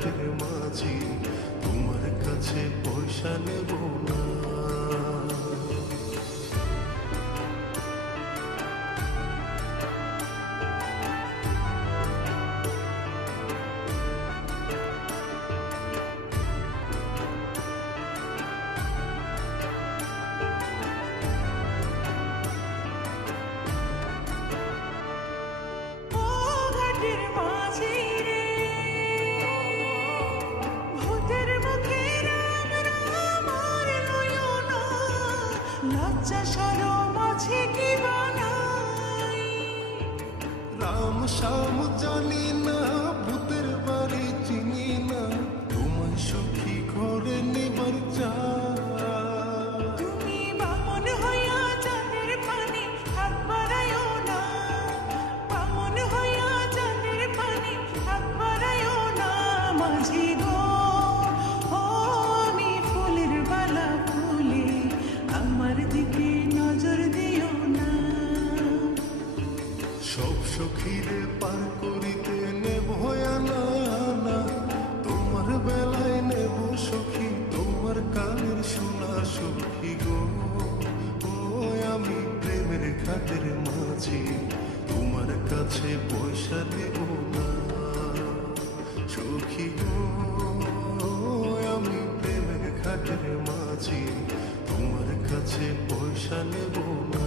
ঘাটের মাঝি, তোমার কাছে পয়সা নেব না। রাম শ্যাম জানি না, ভূতের বাড়ি চিনি না, তোমায় সুখী করে নেবার চাই। তুমি বামন হইয়া চাঁদের পানে হাত বাড়াইও না, বামন হইয়া চাঁদের পানে হাত বাড়াইও না। মাঝি গো, ও আমি ফুলের বালা ফুলে, আমার দিকে নজর দিও না। সব সখীরে পার করিতে নেব আনা আনা, তোমার বেলায় নেব সখী তোমার কানের সোনা সখী গো। ও আমি প্রেমের ঘাটের মাঝি, তোমার কাছে পয়সা নেব না সখী গো। আমি প্রেমের ঘাটের মাঝি, তোমার কাছে পয়সা নেব না।